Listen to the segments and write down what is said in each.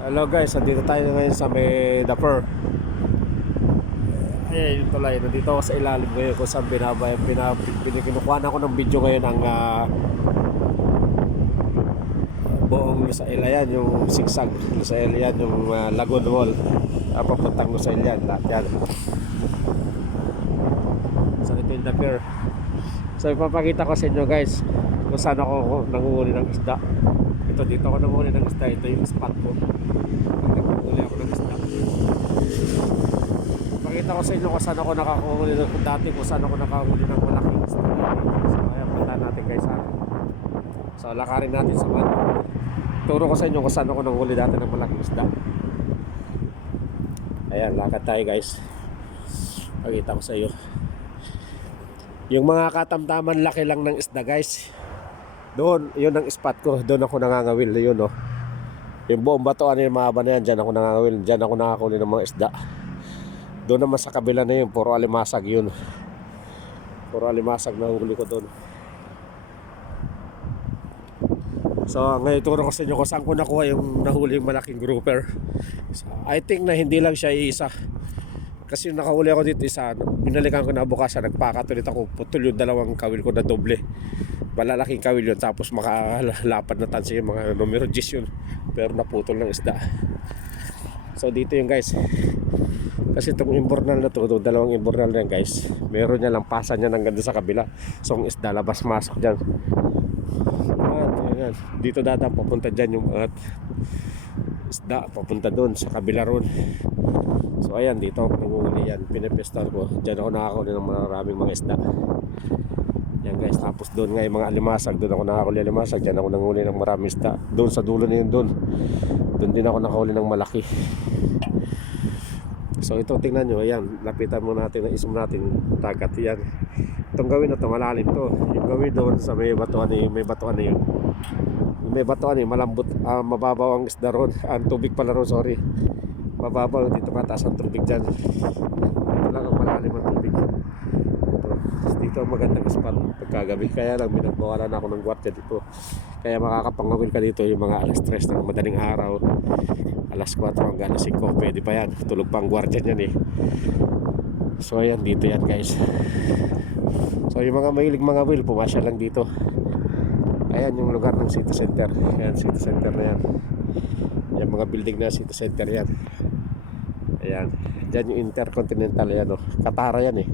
Hello guys, nandito tayo ngayon sa may Dapper. Ayan yung tulay, nandito ako sa ilalim ngayon kung saan binaba, binab, binikinukuha ako ng video ngayon ng ah, buong Lusail yan, yung sigsag Lusail yan, yung ah, Lagoon Wall. Uh, papuntang Lusail yan, lahat yan. So ito yung Dapper. So ipapakita ko sa inyo guys kung saan ako nanguhuli ng isda. Ito dito ako nanguhuli ng isda. Ito yung spot ko. Nanguhuli ako ng isda. Pakita ko sa inyo kung saan ako nakakuhuli ng dati kung saan ako nakahuli ng malaking isda. So ayan, punta natin guys ha. So lakarin natin sa man. Turo ko sa inyo kung saan ako nanghuli dati ng malaking isda. Ayan, lakad tayo guys. Pakita ko sa iyo. Yung mga katamtaman laki lang ng isda guys. Doon, yun ang spot ko. Doon ako nangangawil. Yun oh. Yung buong batuan yung mahaba na yan. Diyan ako nangangawil. Diyan ako nakakuli ng mga isda. Doon naman sa kabila na yun. Puro alimasag yun. Puro alimasag na huli ko doon. So ngayon turo ko sa inyo kung saan ko nakuha yung nahuli yung malaking grouper. So, I think na hindi lang siya isa. Kasi yung nakahuli ako dito isa, binalikan ko na bukasan, nagpakat ulit ako, putol yung dalawang kawil ko na doble. Malalaking kawil yun, tapos makalapad na tansi yung mga numero 10 yun. Pero naputol ng isda. So dito yung guys. Kasi itong imbornal na to, itong dalawang imbornal na yan guys, meron niya lang pasan niya ng ganda sa kabila. So ang isda labas-masok dyan. Ayan, ayan. Dito dadang papunta dyan yung mga isda, papunta doon sa kabila ron. So ayan, dito ako nanguhuli yan. Pinipestar ko. Diyan ako nakakuli ng maraming mga isda. Yan guys, tapos doon nga yung mga alimasag. Doon ako nakakuli alimasag. Diyan ako nanguhuli ng maraming isda. Doon sa dulo na yun doon. Doon din ako nakahuli ng malaki. So ito tingnan nyo, ayan, lapitan mo natin, isum natin, tagat yan. Itong gawin na to, malalim to. Yung gawin doon sa may batuan na yun, may batuan na yun. Yung may batuan eh, malambot, ah, mababaw ang isda ron. Ang tubig pala ron, sorry. Mababaw, dito mataas ang tubig dyan. Ito lang ang malalim ang. Ito. Dito ang magandang spot pagkagabi. Kaya lang, binagbawalan ako ng gwardiya dito. Kaya makakapangawil ka dito yung mga alas 3 ng madaling araw. Alas 4 hanggang alas 5, pwede pa yan. Tulog pa ang gwardiya niyan eh. So ayan, dito yan guys. So yung mga mahilig mga will, pumasya lang dito. Ayan yung lugar ng city center. Ayan, city center na yan. Yung mga building na city center yan. Ayan. Diyan yung intercontinental yan oh. Katara yan eh.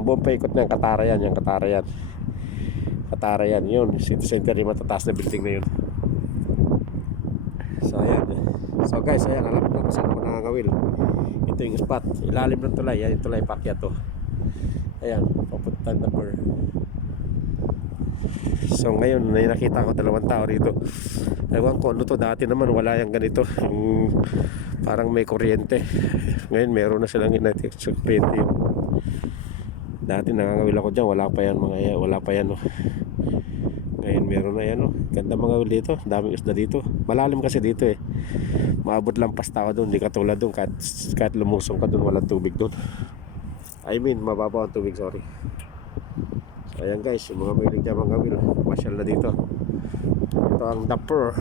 Yung buong paikot na yan, Katara yan. Yung Katara yan. Katara yan. Yun, city center yung matataas na building na yun. So ayan. So guys, ayan, alam ko na saan ako nangangawil. Ito yung spot. Ilalim ng tulay. Yan yung tulay pakyat to. Ayan, papunta na per. So ngayon, may nakita ko dalawang tao rito. Ewan ko ano to, dati naman wala yung ganito. Yung parang may kuryente. Ngayon meron na silang inatik sa kuryente yung Dati nangangawil ako dyan, wala pa yan mga wala pa yan oh. Ngayon meron na yan oh. Ganda mga wil dito, daming isda dito. Malalim kasi dito eh. Maabot lang pasta ka doon, hindi katulad doon kahit, kahit lumusong ka doon, walang tubig doon. I mean, mababaw ang tubig, sorry. So, ayan guys, yung mga mahilig dyan mga wil, masyal na dito. Ito ang Dapper.